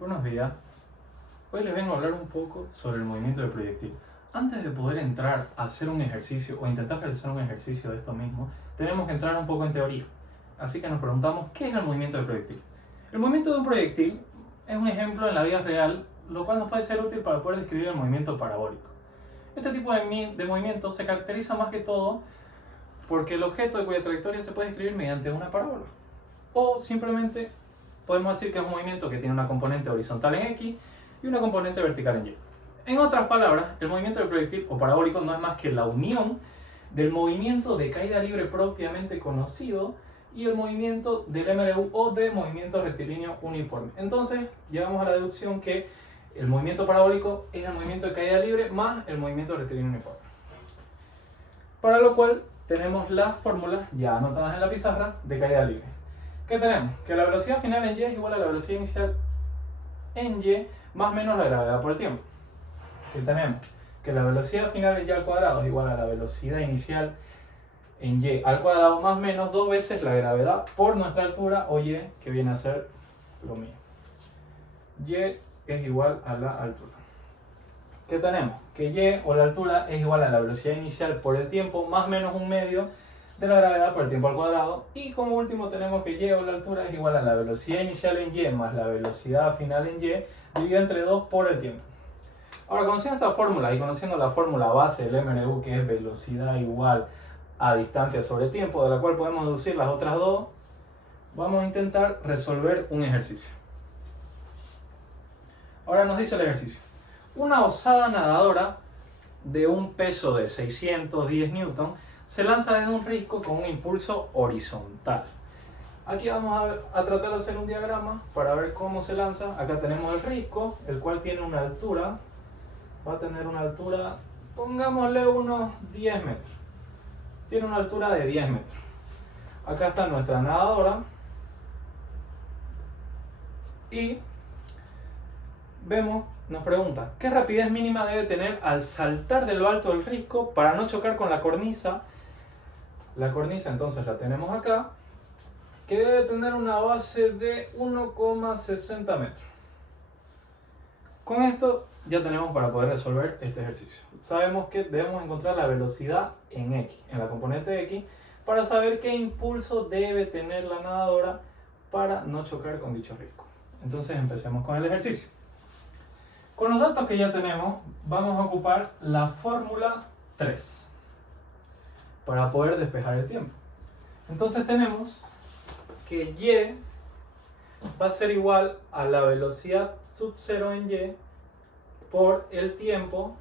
Buenos días. Hoy les vengo a hablar un poco sobre el movimiento del proyectil. Antes de poder entrar a hacer un ejercicio o intentar realizar un ejercicio de esto mismo, tenemos que entrar un poco en teoría. Así que nos preguntamos, ¿qué es el movimiento del proyectil? El movimiento de un proyectil es un ejemplo en la vida real, lo cual nos puede ser útil para poder describir el movimiento parabólico. Este tipo de movimiento se caracteriza más que todo porque el objeto de cuya trayectoria se puede describir mediante una parábola. O simplemente podemos decir que es un movimiento que tiene una componente horizontal en X y una componente vertical en Y. En otras palabras, el movimiento del proyectil o parabólico no es más que la unión del movimiento de caída libre propiamente conocido y el movimiento del MRU o de movimiento rectilíneo uniforme. Entonces, llegamos a la deducción que el movimiento parabólico es el movimiento de caída libre más el movimiento rectilíneo uniforme. Para lo cual tenemos las fórmulas ya anotadas en la pizarra de caída libre. ¿Qué tenemos? Que la velocidad final en Y es igual a la velocidad inicial en Y más menos la gravedad por el tiempo. ¿Qué tenemos? Que la velocidad final en Y al cuadrado es igual a la velocidad inicial en Y al cuadrado más menos 2 veces la gravedad por nuestra altura o Y, que viene a ser lo mismo. Y es igual a la altura. ¿Qué tenemos? Que Y o la altura es igual a la velocidad inicial por el tiempo más menos un medio de la gravedad por el tiempo al cuadrado. Y como último tenemos que Y o la altura es igual a la velocidad inicial en Y más la velocidad final en Y dividida entre 2 por el tiempo. Ahora, conociendo estas fórmulas y conociendo la fórmula base del MRU, que es velocidad igual a distancia sobre tiempo, de la cual podemos deducir las otras dos, vamos a intentar resolver un ejercicio. Ahora nos dice el ejercicio: una osada nadadora de un peso de 610 newton se lanza desde un risco con un impulso horizontal. Aquí vamos a tratar de hacer un diagrama para ver cómo se lanza. Acá tenemos el risco, el cual tiene una altura, va a tener una altura, pongámosle unos 10 metros. Tiene una altura de 10 metros. Acá está nuestra nadadora. Y vemos, nos pregunta, ¿qué rapidez mínima debe tener al saltar de lo alto del risco para no chocar con la cornisa? La cornisa entonces la tenemos acá, que debe tener una base de 1,60 metros. Con esto ya tenemos para poder resolver este ejercicio. Sabemos que debemos encontrar la velocidad en X, en la componente X, para saber qué impulso debe tener la nadadora para no chocar con dicho risco. Entonces empecemos con el ejercicio. Con los datos que ya tenemos, vamos a ocupar la fórmula 3 para poder despejar el tiempo. Entonces tenemos que Y va a ser igual a la velocidad sub 0 en Y por el tiempo.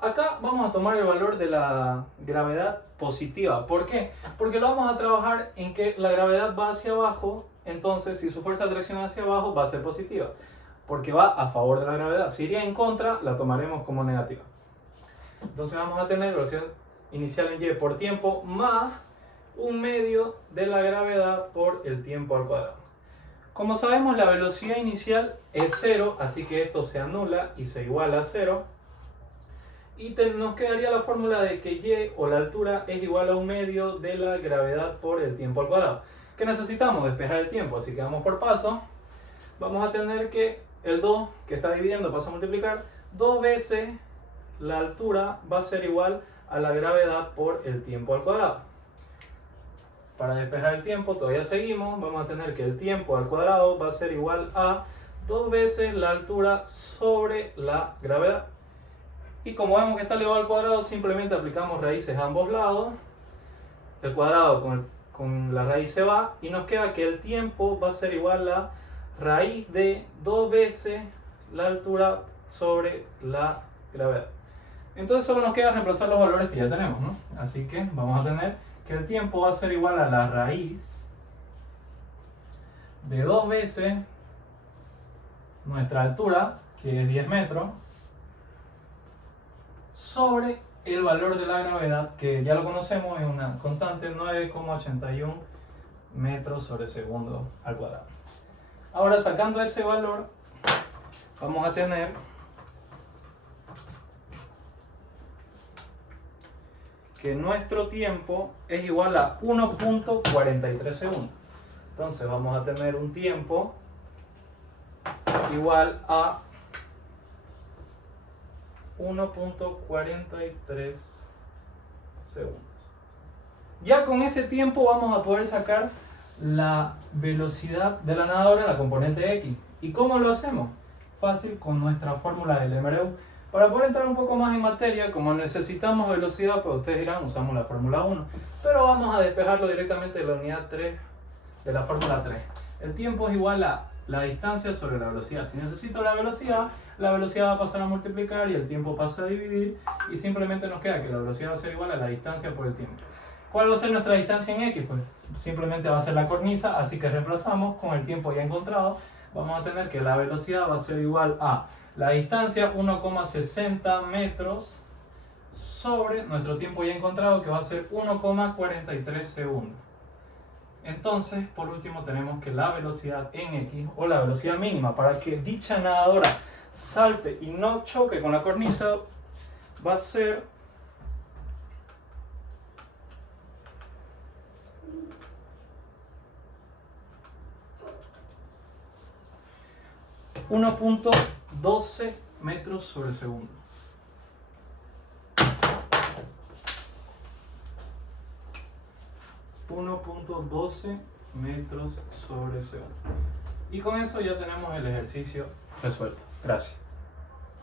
Acá vamos a tomar el valor de la gravedad positiva. ¿Por qué? Porque lo vamos a trabajar en que la gravedad va hacia abajo, entonces si su fuerza de atracción hacia abajo va a ser positiva, porque va a favor de la gravedad. Si iría en contra, la tomaremos como negativa. Entonces vamos a tener velocidad inicial en Y por tiempo más un medio de la gravedad por el tiempo al cuadrado. Como sabemos, la velocidad inicial es 0, así que esto se anula y se iguala a 0. Y nos quedaría la fórmula de que Y o la altura es igual a un medio de la gravedad por el tiempo al cuadrado. ¿Qué necesitamos? Despejar el tiempo, así que vamos por paso. Vamos a tener que el 2 que está dividiendo pasa a multiplicar 2 veces la altura va a ser igual a la gravedad por el tiempo al cuadrado. Para despejar el tiempo todavía seguimos, vamos a tener que el tiempo al cuadrado va a ser igual a 2 veces la altura sobre la gravedad. Y como vemos que está elevado al cuadrado, simplemente aplicamos raíces a ambos lados. El cuadrado con la raíz se va y nos queda que el tiempo va a ser igual a raíz de 2 veces la altura sobre la gravedad. Entonces solo nos queda reemplazar los valores que ya tenemos, ¿no? Así que vamos a tener que el tiempo va a ser igual a la raíz de 2 veces nuestra altura, que es 10 metros, sobre el valor de la gravedad, que ya lo conocemos, es una constante 9,81 metros sobre segundo al cuadrado. Ahora, sacando ese valor, vamos a tener que nuestro tiempo es igual a 1,43 segundos. Entonces vamos a tener un tiempo igual a 1.43 segundos. Ya con ese tiempo vamos a poder sacar la velocidad de la nadadora en la componente X. ¿Y cómo lo hacemos? Fácil, con nuestra fórmula del MRU. Para poder entrar un poco más en materia, como necesitamos velocidad, pues ustedes dirán, usamos la fórmula 1. Pero vamos a despejarlo directamente de la unidad 3, de la fórmula 3. El tiempo es igual a la distancia sobre la velocidad. Si necesito la velocidad va a pasar a multiplicar y el tiempo pasa a dividir. Y simplemente nos queda que la velocidad va a ser igual a la distancia por el tiempo. ¿Cuál va a ser nuestra distancia en X? Pues simplemente va a ser la cornisa, así que reemplazamos con el tiempo ya encontrado. Vamos a tener que la velocidad va a ser igual a la distancia 1,60 metros sobre nuestro tiempo ya encontrado, que va a ser 1,43 segundos. Entonces, por último, tenemos que la velocidad en X, o la velocidad mínima, para que dicha nadadora salte y no choque con la cornisa, va a ser 1.12 metros sobre segundo. .12 metros sobre segundo. Y con eso ya tenemos el ejercicio resuelto. Gracias.